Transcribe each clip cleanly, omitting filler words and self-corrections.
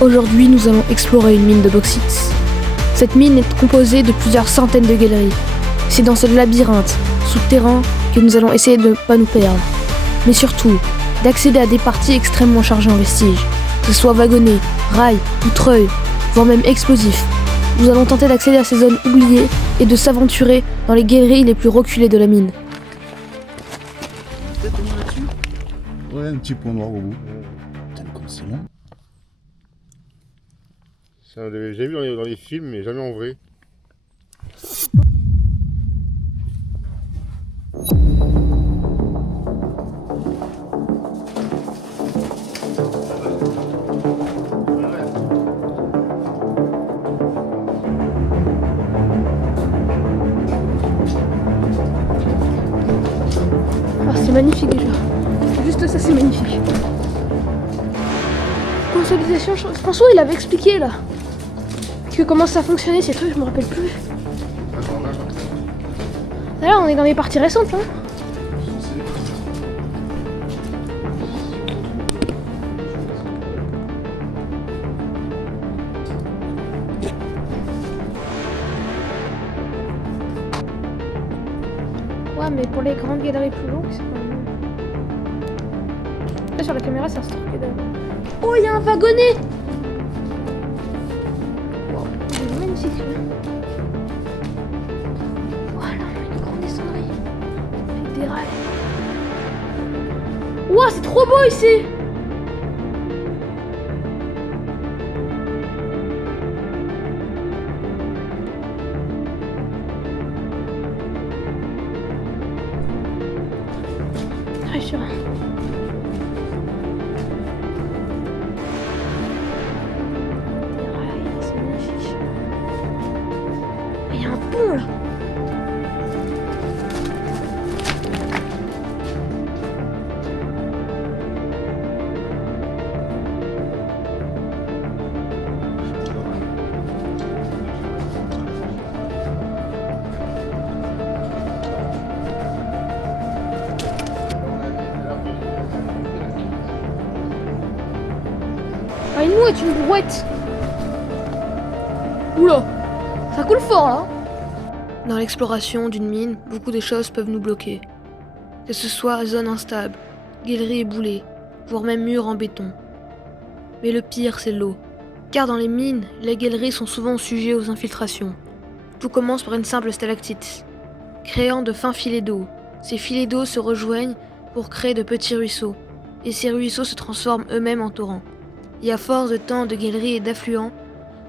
Aujourd'hui, nous allons explorer une mine de bauxite. Cette mine est composée de plusieurs centaines de galeries. C'est dans ce labyrinthe souterrain que nous allons essayer de ne pas nous perdre. Mais surtout, d'accéder à des parties extrêmement chargées en vestiges, que ce soit wagonnets, rails ou treuils, voire même explosifs. Nous allons tenter d'accéder à ces zones oubliées et de s'aventurer dans les galeries les plus reculées de la mine. Peut-être tenir là-dessus ? Ouais, un petit point noir au bout. Putain, comme c'est long. J'ai vu dans les films, mais jamais en vrai. Ah, c'est magnifique déjà. Juste ça, c'est magnifique. Consolidation, François, il avait expliqué là. Que comment ça fonctionnait ces trucs, je me rappelle plus. Là, on est dans les parties récentes, hein. Ouais, mais pour les grandes galeries plus longues, c'est pas mal. Là, sur la caméra, c'est un truc de... Oh, il y a un wagonnet! Wow, il est magnifique, celui-là. Voilà, une grande descendrie. Avec des rails. Wow, c'est trop beau ici! Très sûr. Il y a un pont là. Ah, une mouette, une brouette. Oula, ça coule fort là. Dans l'exploration d'une mine, beaucoup de choses peuvent nous bloquer. Que ce soit zone instable, galeries éboulées, voire même murs en béton. Mais le pire, c'est l'eau. Car dans les mines, les galeries sont souvent sujets aux infiltrations. Tout commence par une simple stalactite, créant de fins filets d'eau. Ces filets d'eau se rejoignent pour créer de petits ruisseaux, et ces ruisseaux se transforment eux-mêmes en torrents. Et à force de temps de galeries et d'affluents,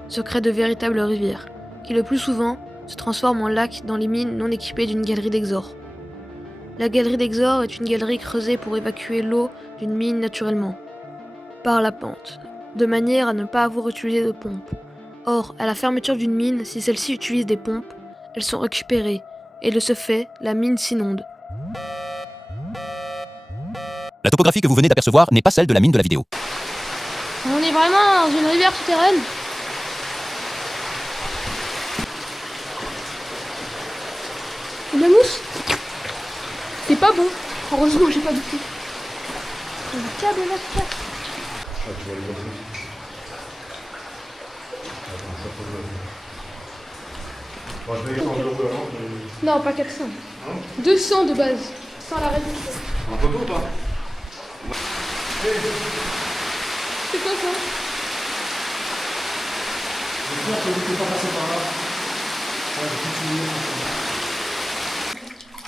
se créent de véritables rivières, qui le plus souvent se transforment en lacs dans les mines non équipées d'une galerie d'exor. La galerie d'exor est une galerie creusée pour évacuer l'eau d'une mine naturellement, par la pente, de manière à ne pas avoir utilisé de pompe. Or, à la fermeture d'une mine, si celle-ci utilise des pompes, elles sont récupérées, et de ce fait, la mine s'inonde. La topographie que vous venez d'apercevoir n'est pas celle de la mine de la vidéo. On est vraiment dans une rivière souterraine. La mousse. C'est pas bon. Heureusement, j'ai pas douté. Le câble là, ça. Ah, tu vois les batteries. Attends, ça peut... Bon, je vais y aller en euros avant. Non, pas 400. 200 de base. Sans la réduction. En photo ou pas? C'est quoi ça?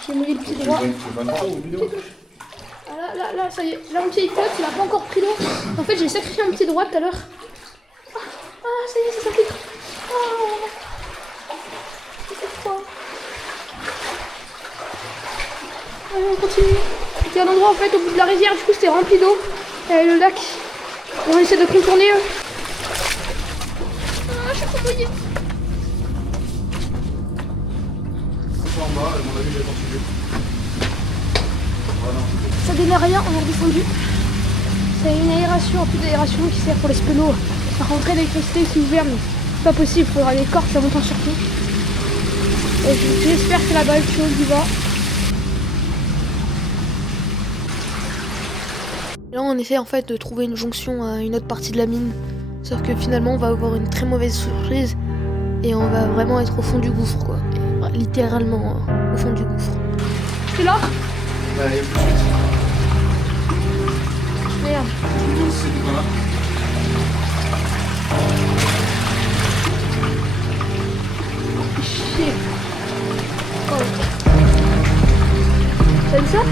J'ai mouillé le pied droit. Ah là, ça y est. Là, mon pied il flotte, il a pas encore pris l'eau. En fait, j'ai sacrifié mon pied droit tout à l'heure. Ah, ça y est, ça s'applique. Oh, c'est froid. Allez, on continue. C'était un endroit en fait au bout de la rivière, du coup c'était rempli d'eau. Et le lac. On essaie de contourner. Ah, je suis trop mouillée. En bas, à mon avis, il va continuer. Voilà. Ça donnait rien, on est redescendu. C'est une aération, un peu d'aération qui sert pour les spelos. Par rentrer l'électricité c'est ouvert, mais c'est pas possible, il faudra des cordes, ça monte en surtout. Et j'espère que là-bas le tuyau du va. Là on essaie en fait de trouver une jonction à une autre partie de la mine. Sauf que finalement, on va avoir une très mauvaise surprise et on va vraiment être au fond du gouffre, quoi. Et, littéralement au fond du gouffre. C'est là? Bah, il y a plus de suite. Merde. Je me demande si c'était pas là. Chier. Oh. T'as vu ça?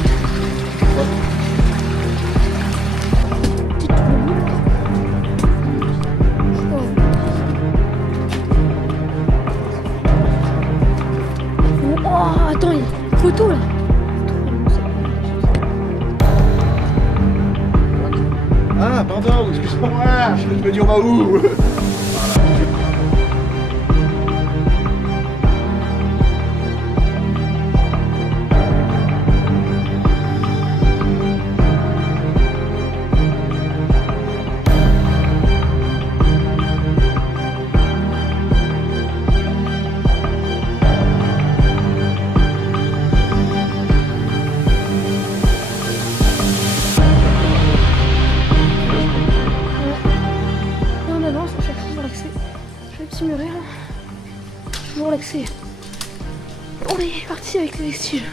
Oh, attends, il y a une photo là. Ah, pardon, excuse-moi, je me dis on va où? On avance, on cherche toujours l'accès. Je vais petit muret là. Toujours l'accès. On est parti avec les vestiges.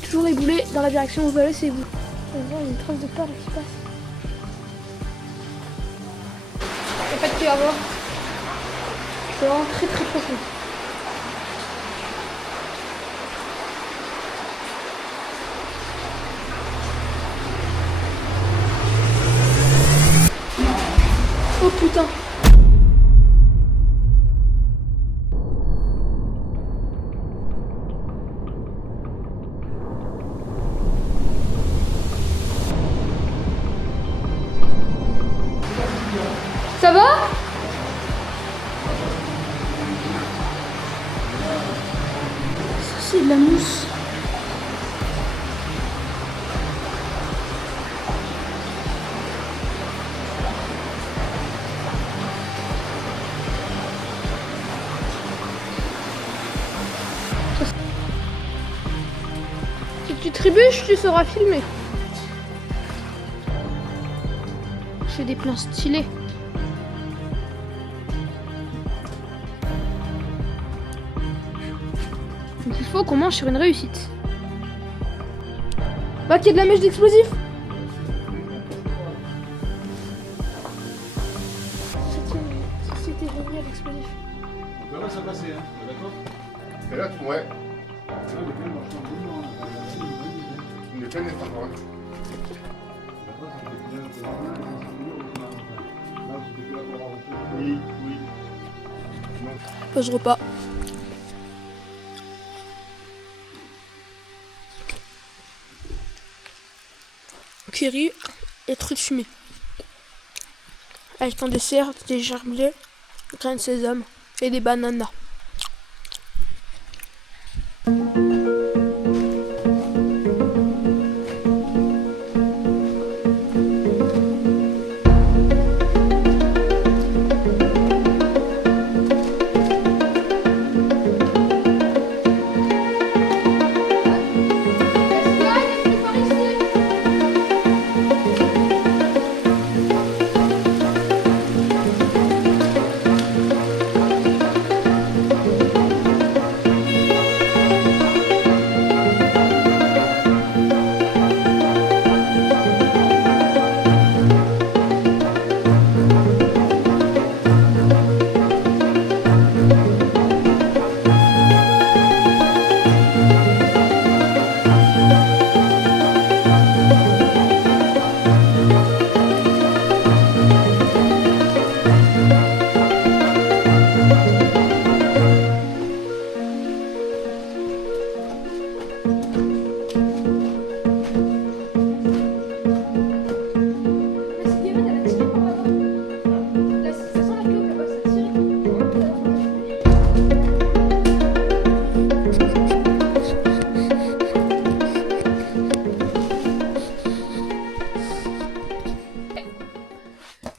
C'est toujours éboulé dans la direction où on veut aller, c'est éboulé. On voit, il y a une trace de pas là qui passe. Il n'y a pas de pied à voir. C'est vraiment très très profond. Oh putain. Ça va? Ça c'est de la mousse. Si tu trébuches, tu seras filmé. Je fais des plans stylés. Donc il faut qu'on mange sur une réussite. Bah qu'il y a de la mèche d'explosif. C'était génial l'explosif. Là, ça passait, hein, d'accord? Et là, tu ouais. Là, le film marche en bout, Il est plein d'être encore. Oui, oui. Pause repas. Curry et trucs fumés. Avec un dessert, des gerblés, graines de sésame et des bananas.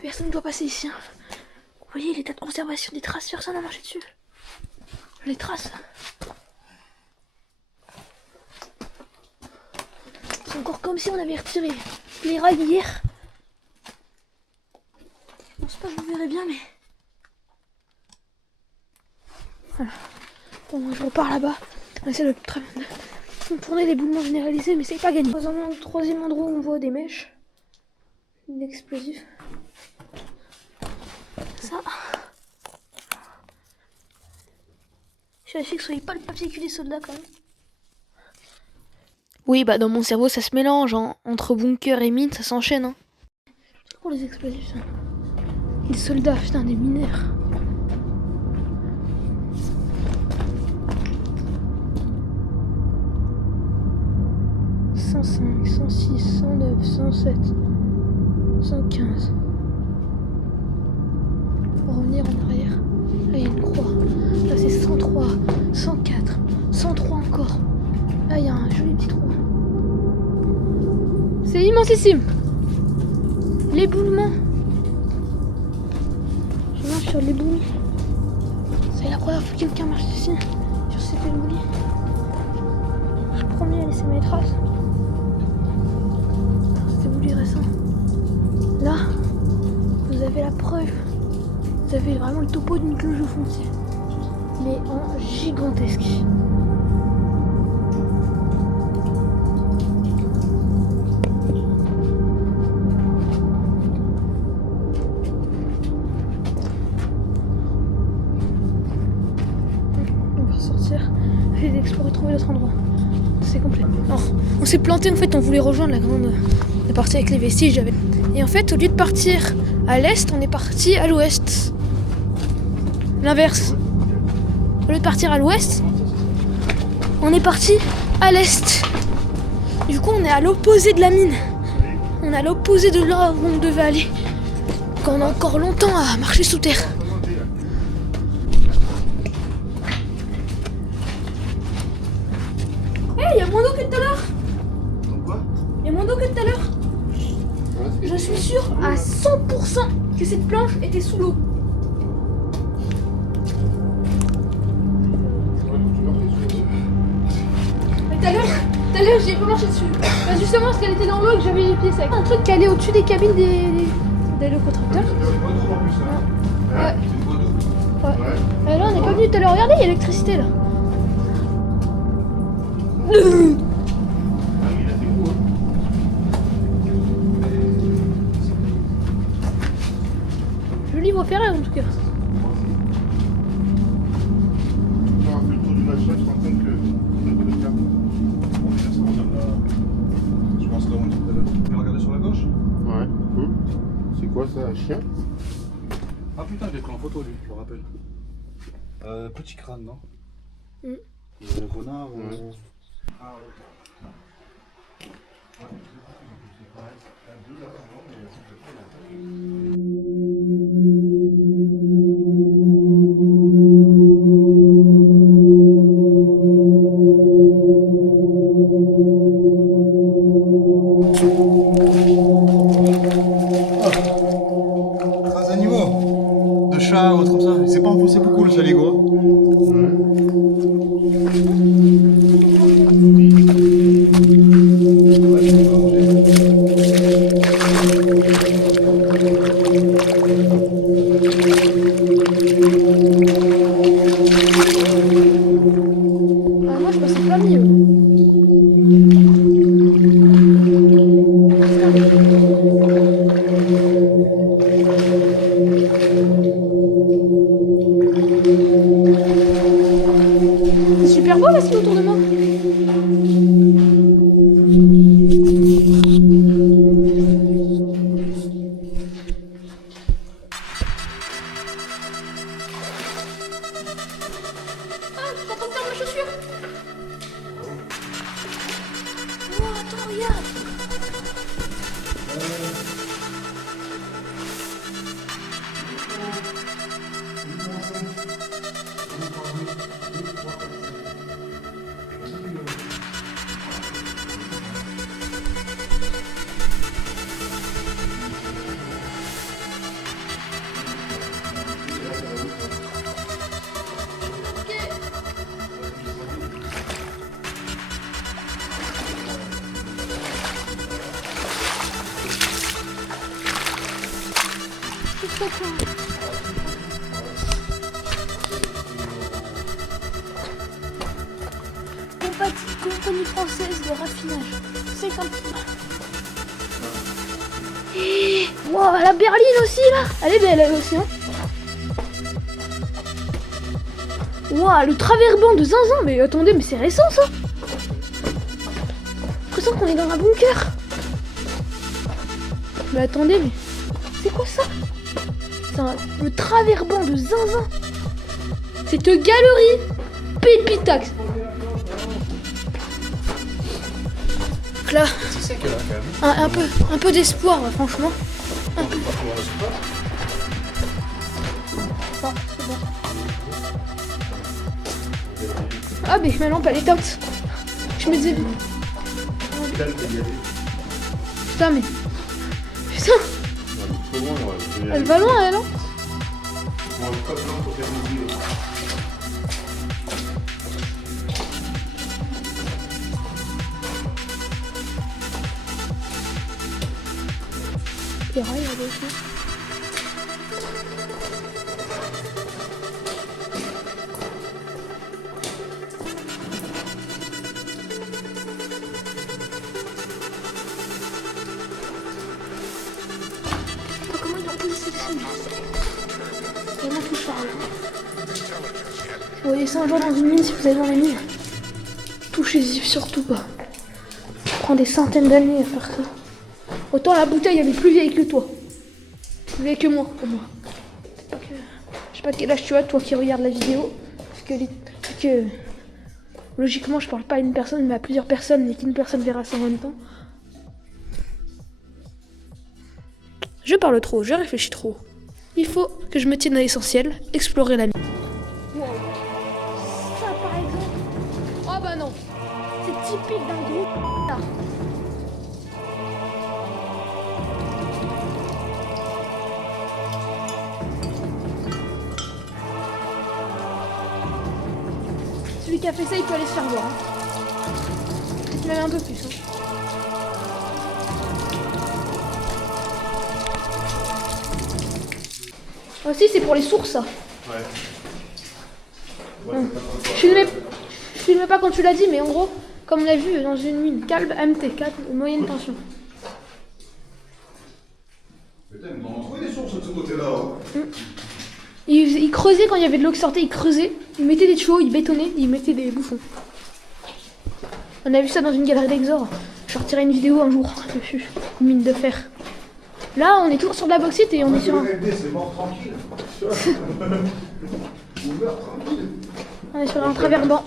Personne ne doit passer ici. Hein. Vous voyez l'état de conservation des traces, personne n'a marché dessus. Les traces. C'est encore comme si on avait retiré. les rails hier. Je pense pas que vous verrez bien, mais... Voilà. Bon, je repars là-bas. On essaie de tourner l'éboulement généralisé, mais c'est pas gagné. Dans un troisième endroit où on voit des mèches. L'explosif. Ça. Je vérifie que ce soit pas le papier cul des soldats quand même. Oui, bah dans mon cerveau ça se mélange. Hein. Entre bunker et mine, ça s'enchaîne. Hein. Pour les explosifs, ça. Des soldats, putain, des mineurs. « 105, 106, 109, 107, 115. Pour revenir en arrière. Là, il y a une croix. Là, c'est 103, 104, 103 encore. Là, il y a un joli petit trou. C'est immensissime. L'éboulement. Je marche sur l'éboulement. C'est la première fois que quelqu'un marche ici, sur cet éboulis. Je suis le premier à laisser mes traces. Cet éboulis récent. Là, vous avez la preuve. Vous avez vraiment le topo d'une cloche de foncier. Mais en gigantesque. On va ressortir. Essayer d'explorer, trouver l'autre endroit. C'est complet. Alors, on s'est planté en fait, on voulait rejoindre la partie avec les vestiges. Et en fait, au lieu de partir à l'est, on est parti à l'ouest. L'inverse. Au lieu de partir à l'ouest, on est parti à l'est. Du coup, on est à l'opposé de la mine. On est à l'opposé de là où on devait aller. Quand on a encore longtemps à marcher sous terre. Hey, il y a moins d'eau que tout à l'heure. Il y a moins d'eau que tout à l'heure. Je suis sûre à 100% que cette planche était sous l'eau. Tout à l'heure, j'ai pas marché dessus. Bah justement, parce qu'elle était dans l'eau et que j'avais les pieds secs. Un truc qui allait au-dessus des cabines des locotracteurs. Ouais. Ouais. Et là, on n'est pas venu tout à l'heure. Regardez, il y a l'électricité là. Le livre ferré en tout cas. On a fait le tour du machin, je me rends compte que on n'a pas de carte. Bon, ça redonne la... Je pense là où on est tout à l'heure. Tu veux regarder sur la gauche? Ouais, cool. C'est quoi ça, un chien? Ah putain, je l'ai pris en photo lui, je me rappelle. Petit crâne, non? Il y a un renard. Ah ouais. Traces animaux, de chats ou autre comme ça. Il s'est pas enfoncé beaucoup le saligo. Ah, moi je pensais pas mieux. chacun. Compagnie française de raffinage. 50 000. Wow, la berline aussi là. Elle est belle elle aussi hein. Wow, le travers-banc de zinzin. Mais attendez, mais c'est récent ça. J'ai l'impression qu'on est dans un bunker. Mais attendez, mais c'est quoi ça? Le travers-banc de zinzin. Cette galerie pépitax. Donc là, un peu d'espoir, franchement. Un peu. Non, c'est bon. Ah, mais ma lampe elle est éteinte. Je me disais. Putain, mais. Putain! Elle va loin, elle, hein? Les rails, là, aussi. Comment ils ont posé cette scène? Vraiment tout charle. Vous voyez ça un jour dans une mine, si vous allez dans la mine, touchez-y surtout pas. Ça prend des centaines d'années à faire ça. Autant la bouteille elle est plus vieille que toi. Plus vieille que moi, pour moi. Je sais pas quel âge tu as, toi qui regardes la vidéo. Parce que logiquement je parle pas à une personne mais à plusieurs personnes et qu'une personne verra ça en même temps. Je parle trop, je réfléchis trop. Il faut que je me tienne à l'essentiel, explorer la mine. Wow. Ça par exemple. Oh bah non. C'est typique d'un groupe. Celui qui a fait ça, il peut aller se faire voir. Hein. Même un peu plus. Hein. Aussi, c'est pour les sources, ça. Ouais. Je filmais pas quand tu l'as dit, mais en gros, comme on a vu dans une mine, calme MT, 4, moyenne tension. Putain, ils m'ont trouvé des sources de ce côté-là. Ils creusaient quand il y avait de l'eau qui sortait, ils creusaient, ils mettaient des tuyaux, ils bétonnaient, ils mettaient des bouchons. On a vu ça dans une galerie d'Exor. Je retirerai une vidéo un jour dessus, une mine de fer. Là, on est toujours sur de la bauxite et on est sur un... C'est mort tranquille. On meurt tranquille. On est sur un travers-banc.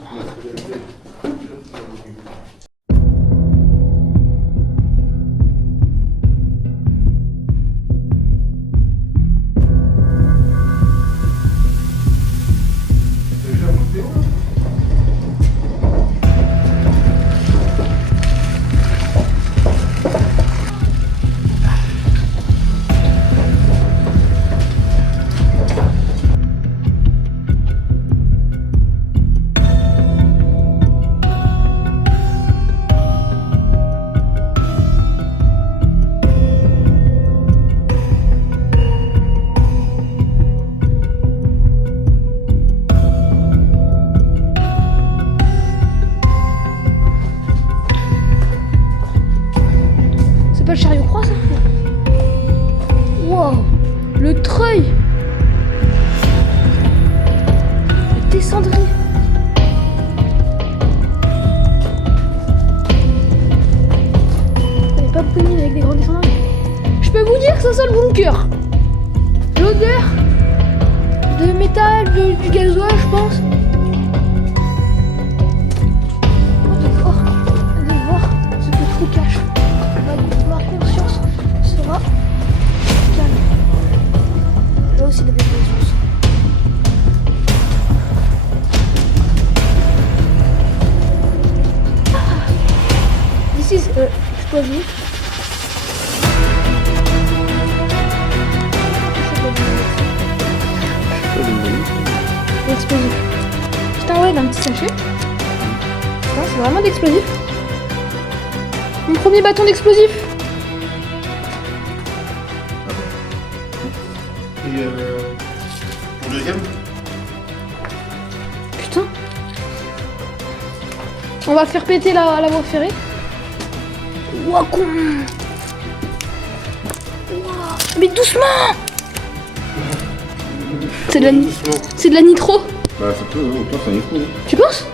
C'est pas le chariot-croix ça? Wow, le treuil, le descendrier. Il n'y a pas beaucoup de mines avec des grands descendriers. Je peux vous dire que ça sent le bunker. L'odeur de métal, du gasoil je pense. Ma conscience sera calme. Là aussi, il y avait des ressources. This is explosive. Explosif. Putain, ouais, d'un petit sachet. Putain, c'est vraiment d'explosif. Mon premier bâton d'explosif. pris pour le deuxième. Putain. On va faire péter la voie ferrée. Ouah, con. Ouah. Mais doucement. C'est de la nitro. Bah ça peut, autant ça y est. Tu penses?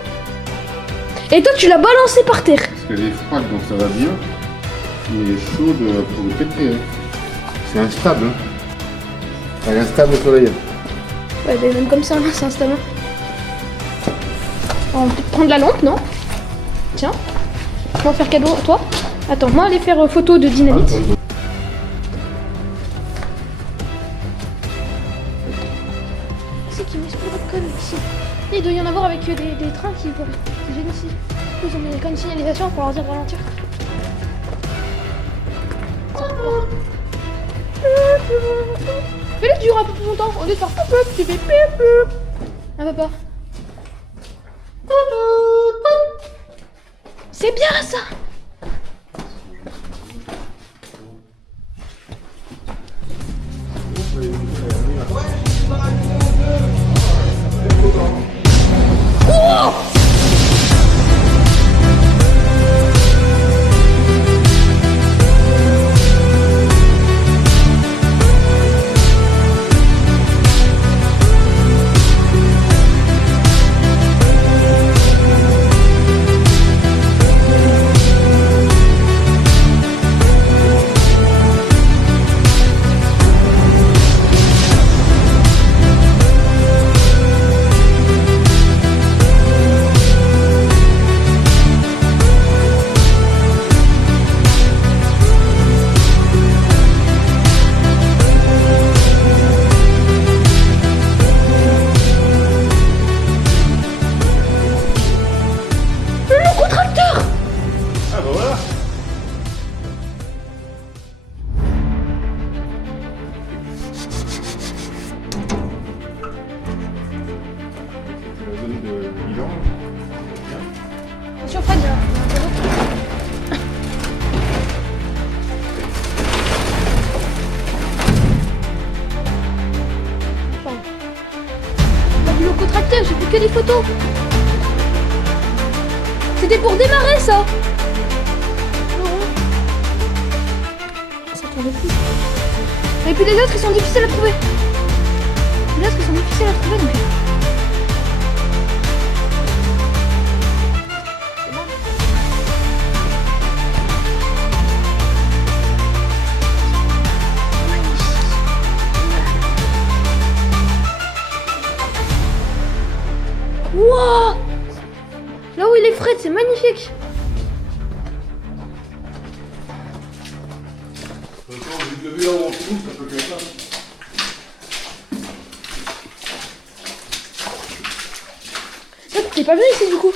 Et toi tu l'as balancé par terre. Parce qu'elle est froide donc ça va bien. Il est chaude pour le péter. Hein. C'est instable. Hein. Elle est instable au soleil. Ouais, bah, même comme ça, là, c'est instable. On va peut-être prendre la lampe, non? Tiens. Je vais en faire cadeau à toi. Attends, moi aller faire photo de dynamite. C'est qui met ce pot de conne ici? Il doit y en avoir avec des trains qui viennent ici. Ils ont mis comme signalisation pour leur dire de ralentir. Fais-le durer un peu plus longtemps. Au lieu de faire pop pop, tu fais pip pip. Un papa. C'est bien ça. Attention Fred, il y a un cadeau. Pardon. T'as vu le contracteur, j'ai fait que des photos. C'était pour démarrer ça. Ça tourne plus. Et puis les autres ils sont difficiles à trouver. Les autres ils sont difficiles à trouver donc. Wouah! Là où il est Fred, c'est magnifique! Toi, t'es pas venu ici du coup?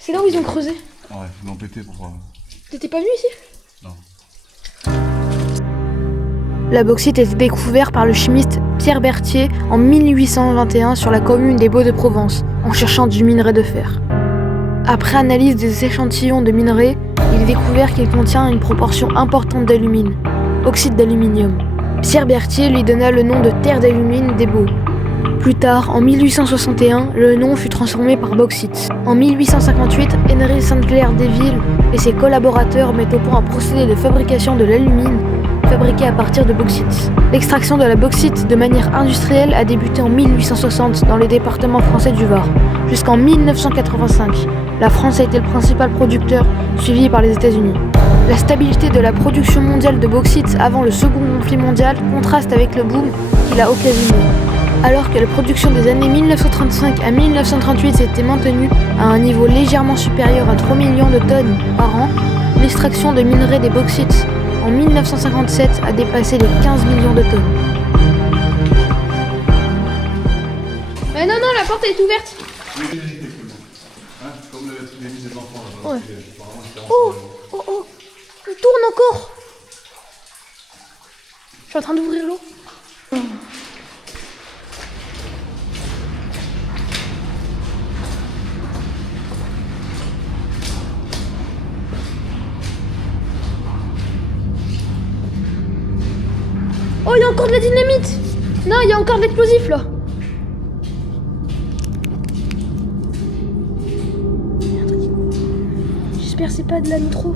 C'est là où ils ont creusé. Ouais, ils l'ont pété pour. T'étais pas venu ici? Non. La bauxite était découverte par le chimiste Pierre Berthier en 1821 sur la commune des Baux-de-Provence, en cherchant du minerai de fer. Après analyse des échantillons de minerai, il est découvert qu'il contient une proportion importante d'alumine, oxyde d'aluminium. Pierre Berthier lui donna le nom de terre d'alumine des Baux. Plus tard, en 1861, le nom fut transformé par bauxite. En 1858, Henry Sainte-Claire Deville et ses collaborateurs mettent au point un procédé de fabrication de l'alumine fabriqué à partir de bauxite. L'extraction de la bauxite de manière industrielle a débuté en 1860 dans les départements français du Var. Jusqu'en 1985, la France a été le principal producteur, suivi par les États-Unis. La stabilité de la production mondiale de bauxite avant le second conflit mondial contraste avec le boom qu'il a occasionné. Alors que la production des années 1935 à 1938 s'était maintenue à un niveau légèrement supérieur à 3 millions de tonnes par an, l'extraction de minerais des bauxites en 1957 a dépassé les 15 millions de tonnes. Mais non, la porte est ouverte. Comme le truc des mises des enfants. Ouais. Oh, il tourne encore. Je suis en train d'ouvrir l'eau. Oh, il y a encore de la dynamite! Non, il y a encore de l'explosif là! J'espère que c'est pas de la nitro.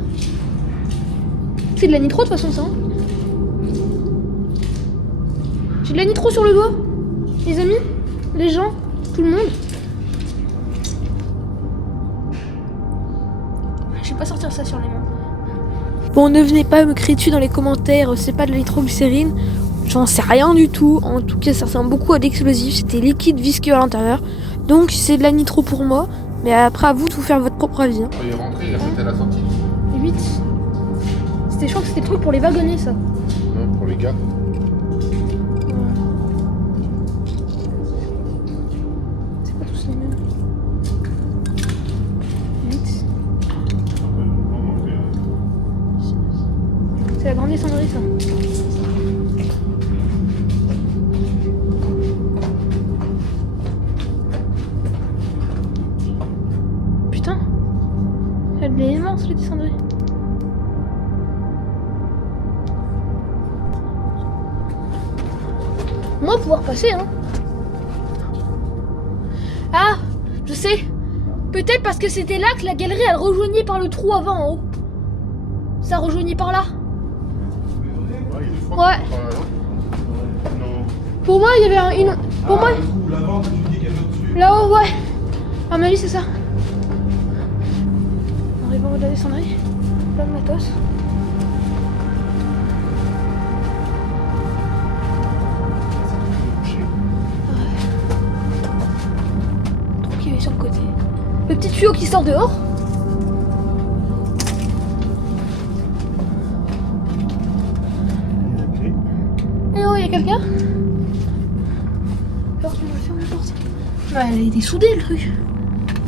C'est de la nitro de toute façon ça. Hein. J'ai de la nitro sur le doigt. Les amis, les gens, tout le monde. Je vais pas sortir ça sur les mains. Bon, ne venez pas me crier dessus dans les commentaires, c'est pas de la nitroglycérine. J'en sais rien du tout. En tout cas, ça ressemble beaucoup à d'explosifs. C'était liquide visqueux à l'intérieur. Donc c'est de la nitro pour moi. Mais après, à vous de vous faire votre propre avis. Hein. Il est rentré, il a fait à la sortie. 8. Je crois que c'était le truc pour les wagonnets, ça. Non, pour les gars. C'est pas tous les mêmes. 8. C'est la grande descendrie, ça. Putain. Elle est immense, la descendrie. Moi, pouvoir passer, hein. Ah, je sais. Peut-être parce que c'était là que la galerie, elle rejoignait par le trou avant, en haut. Ça rejoignait par là. Ouais, il est froid. Ouais. Non. Pour moi, il y avait une... Pour moi... L'avant, tu dis qu'elle est au-dessus. Là-haut, ouais. À mon avis, c'est ça. On arrive en haut de la descendrie. Plein de matos. Trop qu'il y avait sur le côté. Le petit tuyau qui sort dehors. Eh oh, il y a quelqu'un? Alors, tu me fermes la porte. Ouais, elle a été soudée, le truc.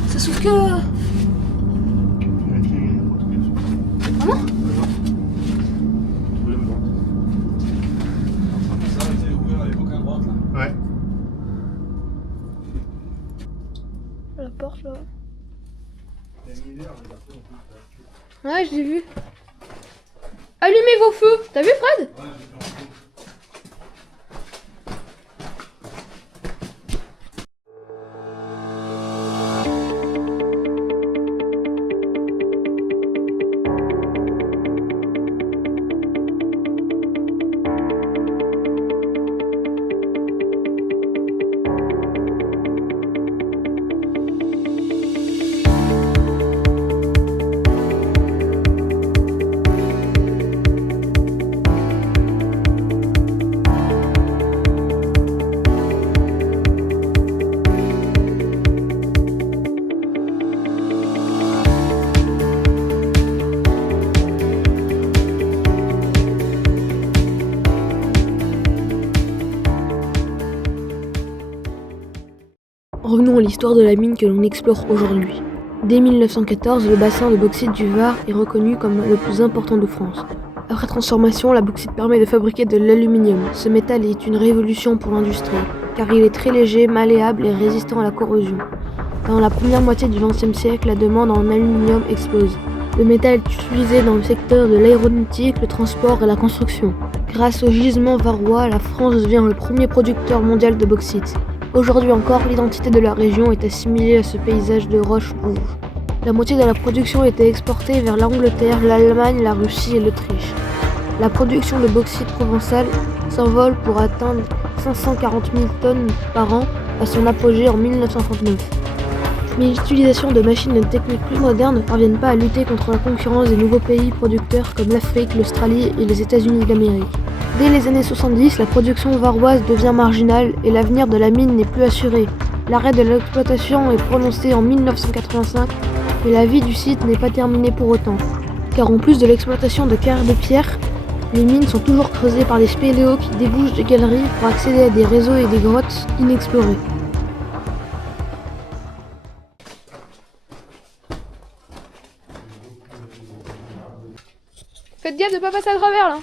Ça s'ouvre que... Vraiment? Ça, il était ouvert à l'époque à droite, là. Ouais. La porte, là. Ouais, je l'ai vu. Allumez vos feux. T'as vu, Fred? Revenons à l'histoire de la mine que l'on explore aujourd'hui. Dès 1914, le bassin de bauxite du Var est reconnu comme le plus important de France. Après transformation, la bauxite permet de fabriquer de l'aluminium. Ce métal est une révolution pour l'industrie, car il est très léger, malléable et résistant à la corrosion. Dans la première moitié du XXe siècle, la demande en aluminium explose. Le métal est utilisé dans le secteur de l'aéronautique, le transport et la construction. Grâce au gisement varois, la France devient le premier producteur mondial de bauxite. Aujourd'hui encore, l'identité de la région est assimilée à ce paysage de roches rouges. La moitié de la production était exportée vers l'Angleterre, l'Allemagne, la Russie et l'Autriche. La production de bauxite provençal s'envole pour atteindre 540 000 tonnes par an à son apogée en 1939. Mais l'utilisation de machines et de techniques plus modernes ne parviennent pas à lutter contre la concurrence des nouveaux pays producteurs comme l'Afrique, l'Australie et les États-Unis d'Amérique. Dès les années 70, la production varoise devient marginale et l'avenir de la mine n'est plus assuré. L'arrêt de l'exploitation est prononcé en 1985, mais la vie du site n'est pas terminée pour autant. Car en plus de l'exploitation de carrières de pierre, les mines sont toujours creusées par des spéléos qui débouchent des galeries pour accéder à des réseaux et des grottes inexplorées. Faites gaffe de pas passer à travers là.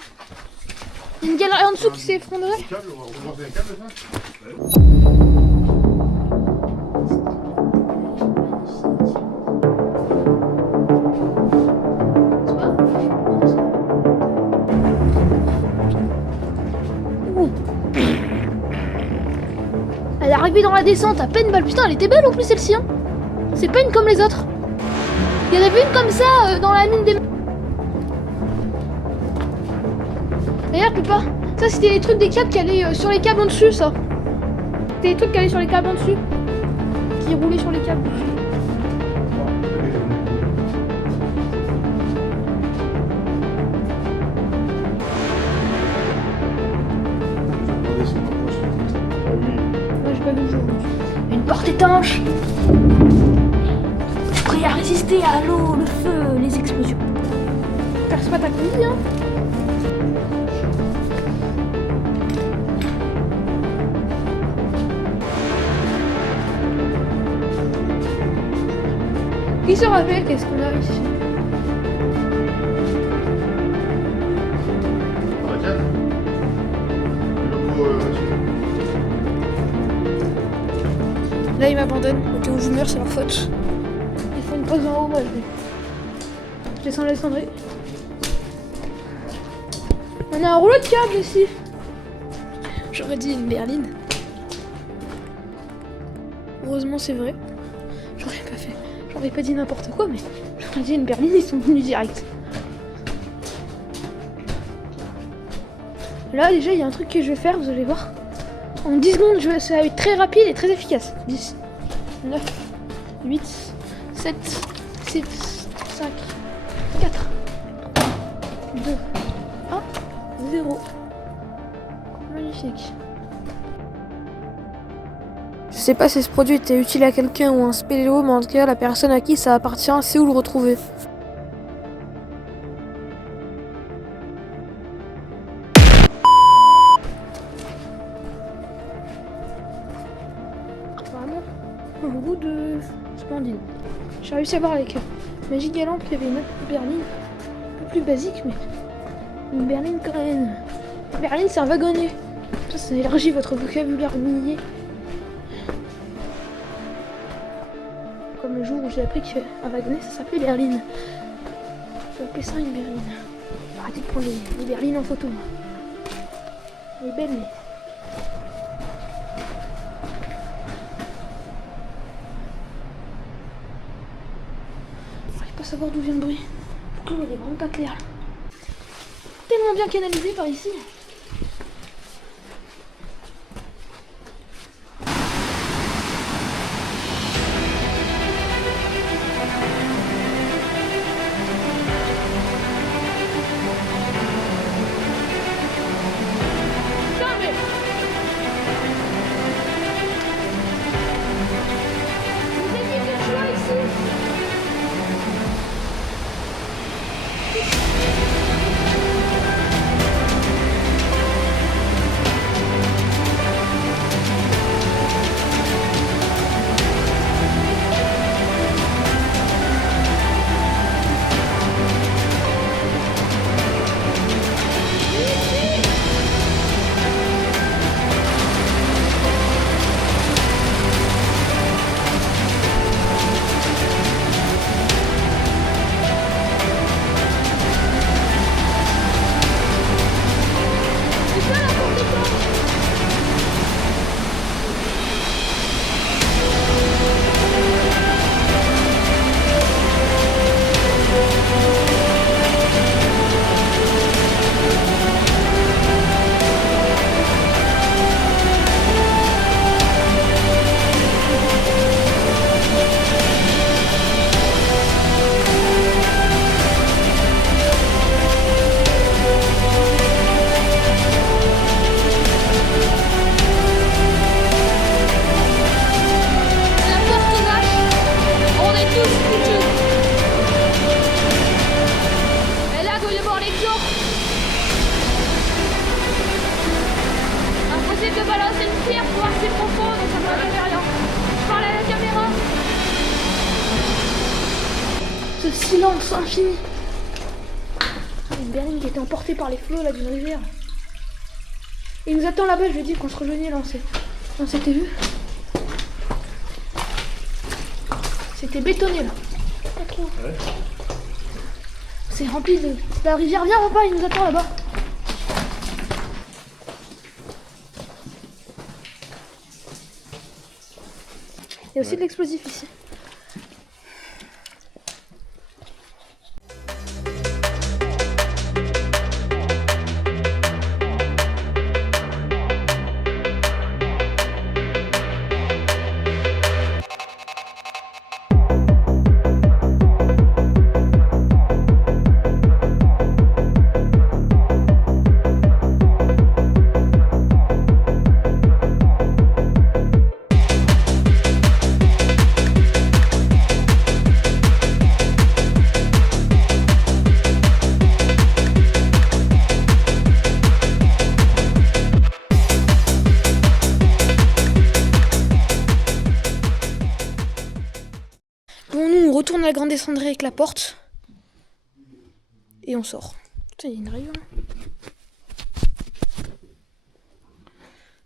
Il y a une galerie en dessous qui s'est effondrée. On va remonter un câble, ça. arrivé dans la descente à peine balle. Putain, elle était belle en plus celle-ci. Hein. C'est pas une comme les autres. Il y en avait une comme ça dans la mine des... D'ailleurs, Papa, ça c'était les trucs des câbles qui allaient sur les câbles en dessus, ça. C'était les trucs qui allaient sur les câbles en dessus. Qui roulaient sur les câbles. Moi j'ai pas vu le jour. Une porte étanche. Prêt à résister à l'eau, le feu, les explosions. Perce pas ta conduite, hein. Qui se rappelle qu'est-ce qu'on a ici? Là, ils m'abandonnent. Au cas où je meurs, c'est leur faute. Ils font une pause en haut, moi je descends la cendrée. On a un rouleau de câble ici. J'aurais dit une berline. Heureusement, c'est vrai. J'aurais pas dit n'importe quoi, mais j'aurais dit une berline, ils sont venus direct. Là, déjà, il y a un truc que je vais faire, vous allez voir. En 10 secondes, ça va être très rapide et très efficace. 10, 9, 8, 7, 6, 5, 4, 3, 2, 1, 0. Magnifique. Je sais pas si ce produit était utile à quelqu'un ou un spéléo, mais en tout cas, la personne à qui ça appartient sait où le retrouver. Vraiment, un goût de splendide. J'ai réussi à voir avec Magic Galant qu'il y avait une autre berline, un peu plus basique, mais une berline quand même. Une berline, c'est un wagonnier. Ça élargit votre vocabulaire minier. Comme le jour où j'ai appris qu'un wagonnet ça s'appelait berline. Je vais appeler ça une berline. Arrêtez de prendre les berlines en photo. Elle est belle, mais. J'arrive pas à savoir d'où vient le bruit. Pourquoi il est vraiment pas clair. Tellement bien canalisé par ici. Ce silence infini. Une berline qui était emportée par les flots là d'une rivière. Il nous attend là-bas, je lui ai dit qu'on se rejoignait là, on s'était vu. C'était bétonné là. Pas trop. Ouais. C'est rempli de la rivière. Viens papa, il nous attend là-bas. y a aussi de l'explosif ici. Bon, nous on retourne à la grande descendrie avec la porte. Et on sort. Putain, il y a une rayure là.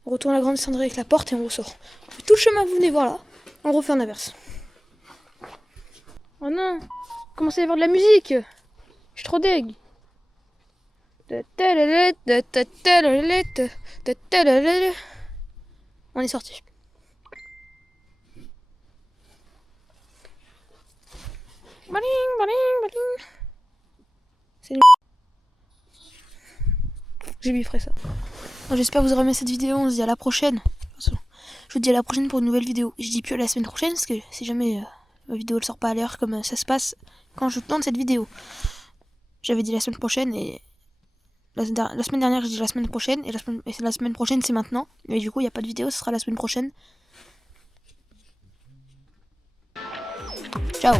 On retourne à la grande descendrie avec la porte et on ressort. On fait tout le chemin que vous venez voir là. On le refait en inverse. Oh non, commencez à y avoir de la musique. Je suis trop deg. On est sorti. Baling, baling, baling. C'est j'ai biffré ça. J'espère que vous aurez aimé cette vidéo. On se dit à la prochaine. Je vous dis à la prochaine pour une nouvelle vidéo. Je dis plus à la semaine prochaine parce que si jamais ma vidéo ne sort pas à l'heure comme ça se passe quand je tourne cette vidéo. J'avais dit la semaine prochaine et la semaine dernière j'ai dit la semaine prochaine et la semaine prochaine c'est maintenant. Mais du coup il n'y a pas de vidéo, ce sera la semaine prochaine. Ciao.